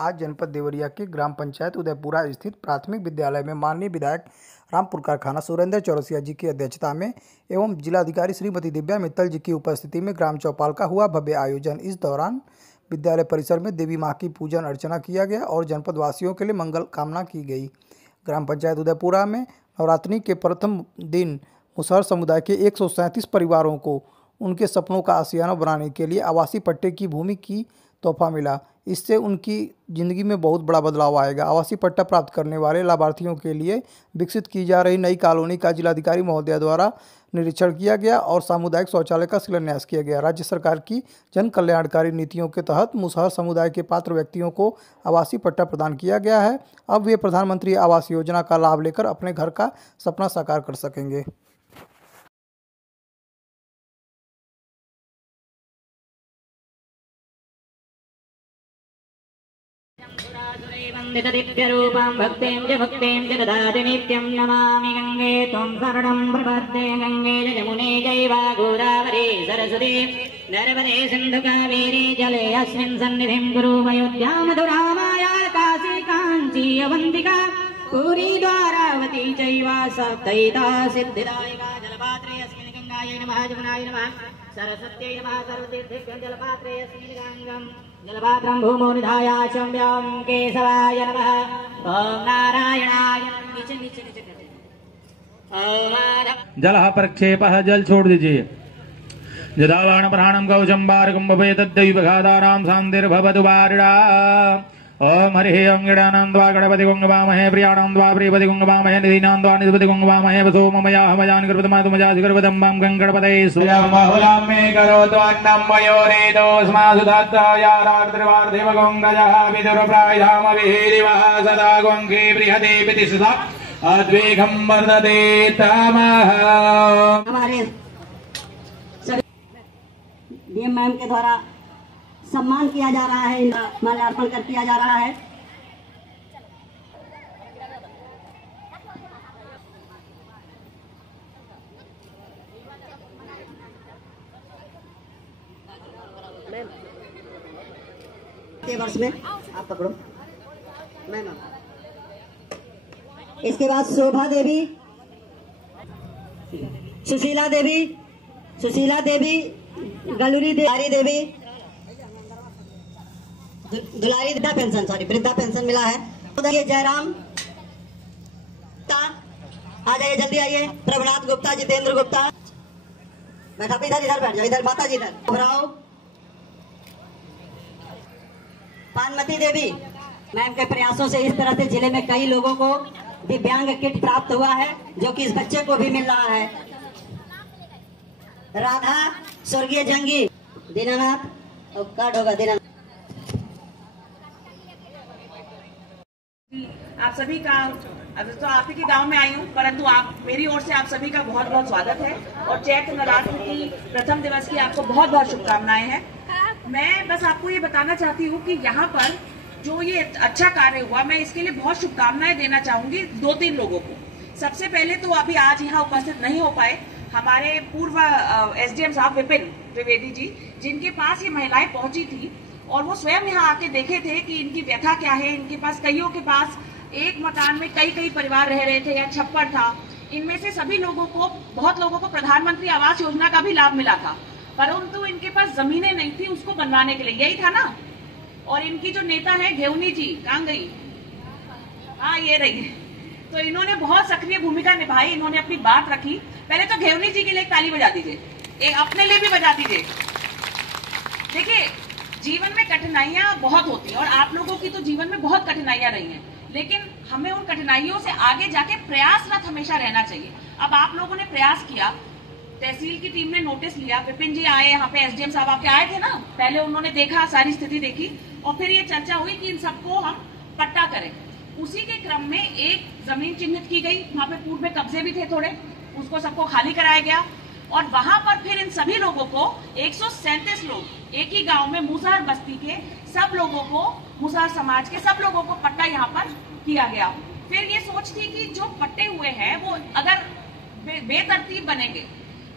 आज जनपद देवरिया के ग्राम पंचायत उदयपुरा स्थित प्राथमिक विद्यालय में माननीय विधायक रामपुर कारखाना सुरेंद्र चौरसिया जी की अध्यक्षता में एवं जिलाधिकारी श्रीमती दिव्या मित्तल जी की उपस्थिति में ग्राम चौपाल का हुआ भव्य आयोजन। इस दौरान विद्यालय परिसर में देवी माँ की पूजन अर्चना किया गया और जनपद वासियों के लिए मंगल कामना की गई। ग्राम पंचायत उदयपुरा में नवरात्रि के प्रथम दिन मुसहर समुदाय के 137 परिवारों को उनके सपनों का आशियाना बनाने के लिए आवासीय पट्टे की भूमि की तोहफा मिला। इससे उनकी ज़िंदगी में बहुत बड़ा बदलाव आएगा। आवासीय पट्टा प्राप्त करने वाले लाभार्थियों के लिए विकसित की जा रही नई कॉलोनी का जिलाधिकारी महोदय द्वारा निरीक्षण किया गया और सामुदायिक शौचालय का शिलान्यास किया गया। राज्य सरकार की जन कल्याणकारी नीतियों के तहत मुसहर समुदाय के पात्र व्यक्तियों को आवासीय पट्टा प्रदान किया गया है। अब वे प्रधानमंत्री आवास योजना का लाभ लेकर अपने घर का सपना साकार कर सकेंगे। दिव्यरूपं भक्तिं च ददाति नित्यं नमामि गंगे त्वं शरणं प्रपद्ये गंगे यमुने चैव गोदावरी सरस्वती नर्मदे सिन्धु कावेरी जले अस्मिन् सन्निधिं कुरु अयोध्या मथुरा माया काशी काञ्ची अवन्तिका पुरी द्वारावती चैव सप्तैता सिद्धिदायिका जलपात्रे अस्मिन् गंगायै नमः जमुनायै नमः सरस्वत्यै नमः सर्वतीर्थेभ्यो जलपात्रे अस्मिन् गंगम् जलपात्रं भूमौ निधायाचम्यं केशवाय नमः। ओम नारायणाय जलः प्रक्षेपः जल छोड़ दीजिए। जदावाण प्राणम कवचम बारकम भवे तद्दैवघातानां शान्तिर्भवतु वारिणा। ओम हरिः ओम गणानां गणपति गुंगवामहे प्रियाणां प्रियपति गुंगवामहे निधीनां निधिपति गुंगवामहे वसो ममया हवजान कृतमातुमजासि कृतम मम गणपतये स्वयं बहुलां मे करोतु अन्नं मयोरेतोऽस्मासु दत्तया रात्रिवार्धिव गुंगजः विदुरप्रायामभिः सदा गुंगे बृहदे पितिसुधा अद्वेगं वर्धते तमः। हमारे डीएम मैम के द्वारा सम्मान किया जा रहा है, माल्यार्पण कर किया जा रहा है। के वर्ष में आप पकड़ो मैम। इसके बाद शोभा देवी, सुशीला देवी, गलूरी देवी, दुलारी वृद्धा पेंशन मिला है। जयराम आ जाइए, जल्दी आइए। प्रभुनाथ गुप्ता, जितेंद्र गुप्ता, बैठा इधर बैठ जाओ, इधर माता जी इधर। घबराओ। पानमती देवी मैम के प्रयासों से इस तरह से जिले में कई लोगों को दिव्यांग किट प्राप्त हुआ है, जो कि इस बच्चे को भी मिल रहा है। राधा, स्वर्गीय जंगी, दीनानाथ और कार्ड होगा दीनानाथ। आप सभी का, अब तो आप ही के गांव में आई हूँ, परंतु आप मेरी ओर से आप सभी का बहुत बहुत स्वागत है और चैत्र नवरात्र की प्रथम दिवस की आपको बहुत बहुत शुभकामनाएं हैं। मैं बस आपको ये बताना चाहती हूँ कि यहाँ पर जो ये अच्छा कार्य हुआ, मैं इसके लिए बहुत शुभकामनाएं देना चाहूंगी 2-3 लोगों को। सबसे पहले तो अभी आज यहाँ उपस्थित नहीं हो पाए हमारे पूर्व एसडीएम साहब विपिन त्रिवेदी जी, जिनके पास ये महिलाएं पहुंची थी और वो स्वयं यहाँ आके देखे थे कि इनकी व्यथा क्या है। इनके पास कईयों के पास एक मकान में कई परिवार रह रहे थे या छप्पर था। इनमें से सभी लोगों को, बहुत लोगों को प्रधानमंत्री आवास योजना का भी लाभ मिला था, परंतु इनके पास जमीनें नहीं थी उसको बनवाने के लिए, यही था ना। और इनकी जो नेता है घेवनी जी, कहाँ गई? हाँ, ये रही। तो इन्होंने बहुत सक्रिय भूमिका निभाई, इन्होंने अपनी बात रखी। पहले तो घेवनी जी के लिए एक ताली बजा दीजिए, एक अपने लिए भी बजा दीजिए। देखिए, जीवन में कठिनाइयां बहुत होती हैं और आप लोगों की तो जीवन में बहुत कठिनाइयां रही हैं, लेकिन हमें उन कठिनाइयों से आगे जाके प्रयासरत हमेशा रहना चाहिए। अब आप लोगों ने प्रयास किया, तहसील की टीम ने नोटिस लिया, विपिन जी आए यहाँ पे, एसडीएम साहब आपके आए थे ना, पहले उन्होंने देखा, सारी स्थिति देखी और फिर ये चर्चा हुई कि इन सबको हम पट्टा करें। उसी के क्रम में एक जमीन चिन्हित की गई, वहां पे पूर्व में कब्जे भी थे थोड़े, उसको सबको खाली कराया गया और वहां पर फिर इन सभी लोगों को 137 लोग एक ही गांव में मुसहर बस्ती के सब लोगों को, मुसहर समाज के सब लोगों को पट्टा यहाँ पर किया गया। फिर ये सोच थी कि जो पट्टे हुए हैं वो अगर बेतरतीब बनेंगे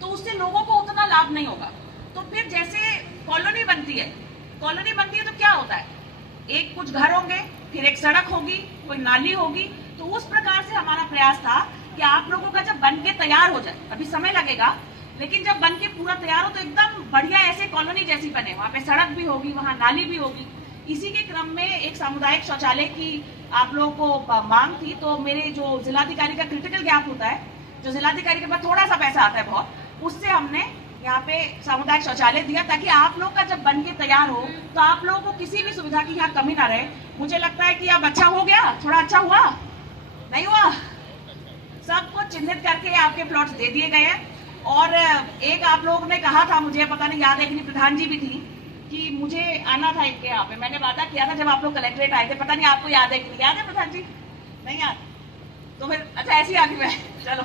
तो उससे लोगों को उतना लाभ नहीं होगा। तो फिर जैसे कॉलोनी बनती है तो क्या होता है, एक कुछ घर होंगे, फिर एक सड़क होगी, कोई नाली होगी। तो उस प्रकार से हमारा प्रयास था कि आप लोगों का जब बन के तैयार हो जाए, अभी समय लगेगा, लेकिन जब बन के पूरा तैयार हो तो एकदम बढ़िया ऐसे कॉलोनी जैसी बने, वहां पे सड़क भी होगी, वहां नाली भी होगी। इसी के क्रम में एक सामुदायिक शौचालय की आप लोगों को मांग थी, तो मेरे जो जिलाधिकारी का क्रिटिकल गैप होता है, जो जिलाधिकारी के पास थोड़ा सा पैसा आता है बहुत, उससे हमने यहाँ पे सामुदायिक शौचालय दिया, ताकि आप लोग का जब बन के तैयार हो तो आप लोगों को किसी भी सुविधा की यहाँ कमी ना रहे। मुझे लगता है कि अब अच्छा हो गया, थोड़ा अच्छा हुआ नहीं हुआ, सबको चिन्हित करके आपके प्लॉट्स दे दिए गए हैं। और एक आप लोगों ने कहा था, मुझे पता नहीं याद है कि नहीं, प्रधान जी भी थी, कि मुझे आना था इनके यहाँ पे। मैंने वादा किया था जब आप लोग कलेक्ट्रेट आए थे, पता नहीं आपको याद है कि नहीं याद है प्रधान जी? नहीं याद? तो फिर अच्छा ऐसी आ गई मैं। चलो,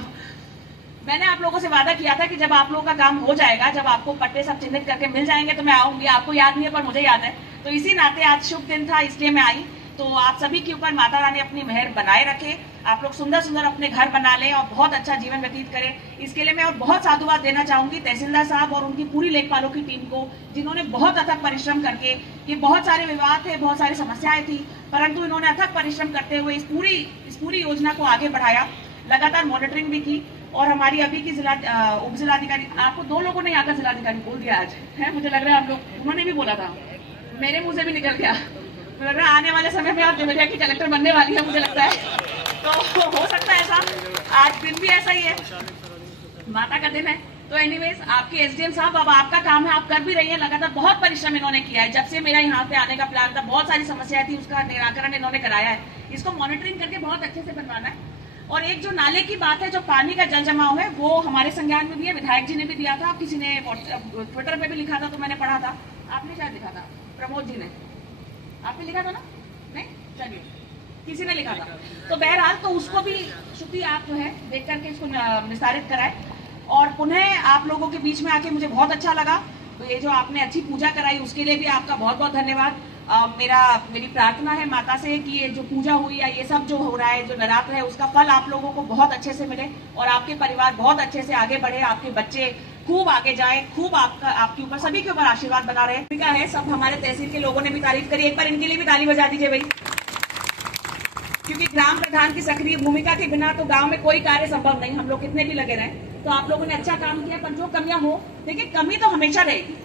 मैंने आप लोगों से वादा किया था कि जब आप लोगों का काम हो जाएगा, जब आपको पट्टे सब चिन्हित करके मिल जाएंगे तो मैं आऊंगी। आपको याद नहीं है पर मुझे याद है, तो इसी नाते आज शुभ दिन था इसलिए मैं आई। तो आप सभी के ऊपर माता रानी अपनी मेहर बनाए रखे, आप लोग सुंदर सुंदर अपने घर बना लें और बहुत अच्छा जीवन व्यतीत करें। इसके लिए मैं और बहुत साधुवाद देना चाहूंगी तहसीलदार साहब और उनकी पूरी लेखपालों की टीम को, जिन्होंने बहुत अथक परिश्रम करके, ये बहुत सारे विवाद थे, बहुत सारी समस्याएं थी, परंतु इन्होंने अथक परिश्रम करते हुए इस पूरी योजना को आगे बढ़ाया, लगातार मॉनिटरिंग भी की। और हमारी अभी की उप जिलाधिकारी, आपको 2 लोगों ने यहाँ का जिलाधिकारी बोल दिया आज है, मुझे लग रहा है आप लोग, उन्होंने भी बोला था, मेरे मुंह से भी निकल गया। मुझे लग रहा है आने वाले समय में आप देवरिया की कलेक्टर बनने वाली है, मुझे लगता है। तो हो सकता है ऐसा, आज दिन भी ऐसा ही है, माता का दिन है। तो एनीवेज, आपके एसडीएम साहब, अब आपका काम है, आप कर भी रही हैं लगातार, बहुत परिश्रम इन्होंने किया है। जब से मेरा यहाँ पे आने का प्लान था, बहुत सारी समस्याएं थी, उसका निराकरण इन्होंने कराया है। इसको मॉनिटरिंग करके बहुत अच्छे से बनवाना है। और एक जो नाले की बात है, जो पानी का जल जमाव है, वो हमारे संज्ञान में भी है, विधायक जी ने भी दिया था, किसी ने ट्विटर पे भी लिखा था, तो मैंने पढ़ा था, आपने शायद लिखा था, प्रमोद जी ने, आपने लिखा था ना? नहीं, चलिए, किसी ने लिखा था। तो बहरहाल, तो उसको भी श्रुति आप जो है देख करके इसको निस्तारित कराए। और पुनः आप लोगों के बीच में आके मुझे बहुत अच्छा लगा। तो ये जो आपने अच्छी पूजा कराई, उसके लिए भी आपका बहुत बहुत धन्यवाद। मेरी प्रार्थना है माता से कि ये जो पूजा हुई या ये सब जो हो रहा है, जो नवरात्र है, उसका फल आप लोगों को बहुत अच्छे से मिले और आपके परिवार बहुत अच्छे से आगे बढ़े, आपके बच्चे खूब आगे जाए, खूब आपके ऊपर, सभी के ऊपर आशीर्वाद बना रहे है। सब हमारे तहसील के लोगों ने भी तारीफ करी, एक बार इनके लिए भी ताली बजा दीजिए भाई, क्योंकि ग्राम प्रधान की सक्रिय भूमिका के बिना तो गांव में कोई कार्य संभव नहीं, हम लोग कितने भी लगे रहे। तो आप लोगों ने अच्छा काम किया, पर जो कमियां हो, देखिए कमी तो हमेशा रहेगी।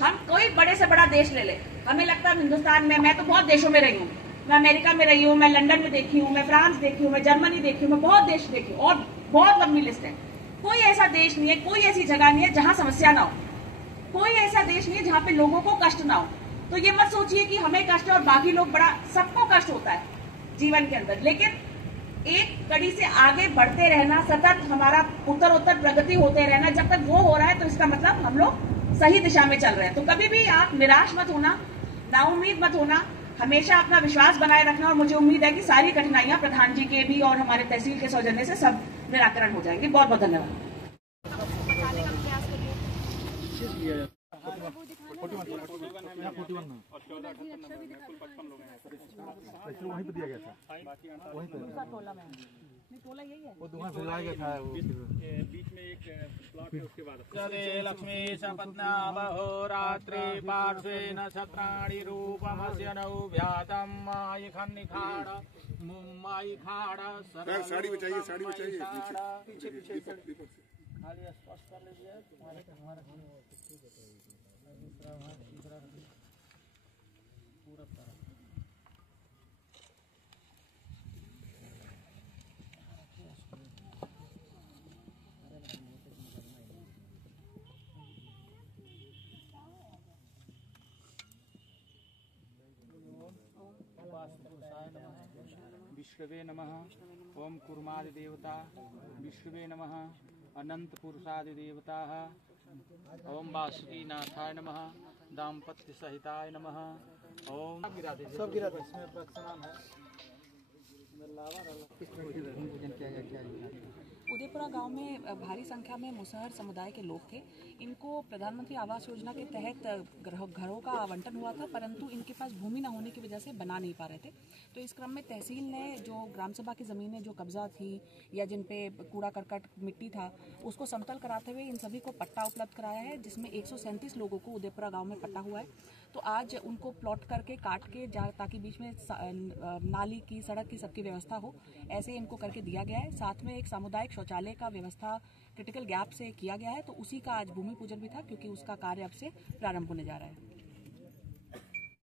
हम कोई बड़े से बड़ा देश ले ले, हमें लगता है हिंदुस्तान में, मैं तो बहुत देशों में रही हूँ, मैं अमेरिका में रही हूँ, मैं लंदन में देखी हूँ, मैं फ्रांस देखी हूँ, मैं जर्मनी देखी हूँ, मैं बहुत देश देखी हूँ और बहुत लंबी लिस्ट है। कोई ऐसा देश नहीं है, कोई ऐसी जगह नहीं है जहां समस्या ना हो, कोई ऐसा देश नहीं है जहां पे लोगों को कष्ट ना हो। तो ये मत सोचिए कि हमें कष्ट और बाकी लोग बड़ा, सबको कष्ट होता है जीवन के अंदर, लेकिन एक कड़ी से आगे बढ़ते रहना, सतत हमारा उत्तर प्रगति होते रहना, जब तक वो हो रहा है तो इसका मतलब हम लोग सही दिशा में चल रहे हैं। तो कभी भी आप निराश मत होना, नाउम्मीद मत होना, हमेशा अपना विश्वास बनाए रखना। और मुझे उम्मीद है कि सारी कठिनाइयां प्रधान जी के भी और हमारे तहसील के सौजन्य से सब निराकरण हो जाएंगे। बहुत बहुत धन्यवाद। वहीं पे दिया गया था, वहीं पे टोला यही है, वो दुकान से लाया गया था, वो बीच में एक प्लॉट है, उसके बाद लक्ष्मी सपत्ना रात्रि पार्श्वे नक्षत्राणि रूपमस्य नौभ्यातम माई खन्निखाड़ मुम्बई खाड़। साड़ी बचाइए, साड़ी बचाइए, पीछे पीछे खाली स्पष्ट कर लीजिए। विष्णवे नमः। ओम कुर्मादि देवता विष्णवे नमः। अनंत पुरुषादि देवता। ओम वासुकी नाथाय नमः। दाम्पत्य सहिताय नमः। ओम सब गिरा दीजिए, इसमें प्रक्षालन है। उदयपुरा गांव में भारी संख्या में मुसहर समुदाय के लोग थे। इनको प्रधानमंत्री आवास योजना के तहत घरों का आवंटन हुआ था, परंतु इनके पास भूमि न होने की वजह से बना नहीं पा रहे थे। तो इस क्रम में तहसील ने जो ग्राम सभा की ज़मीनें जो कब्जा थी या जिन पे कूड़ा करकट मिट्टी था, उसको समतल कराते हुए इन सभी को पट्टा उपलब्ध कराया है, जिसमें 137 लोगों को उदयपुरा गाँव में पट्टा हुआ है। तो आज उनको प्लॉट करके काट के ताकि बीच में नाली की, सड़क की, सबकी व्यवस्था हो, ऐसे इनको करके दिया गया है। साथ में एक सामुदायिक शौचालय का व्यवस्था क्रिटिकल गैप से किया गया है, तो उसी का आज भूमि पूजन भी था, क्योंकि उसका कार्य अब से प्रारंभ होने जा रहा है।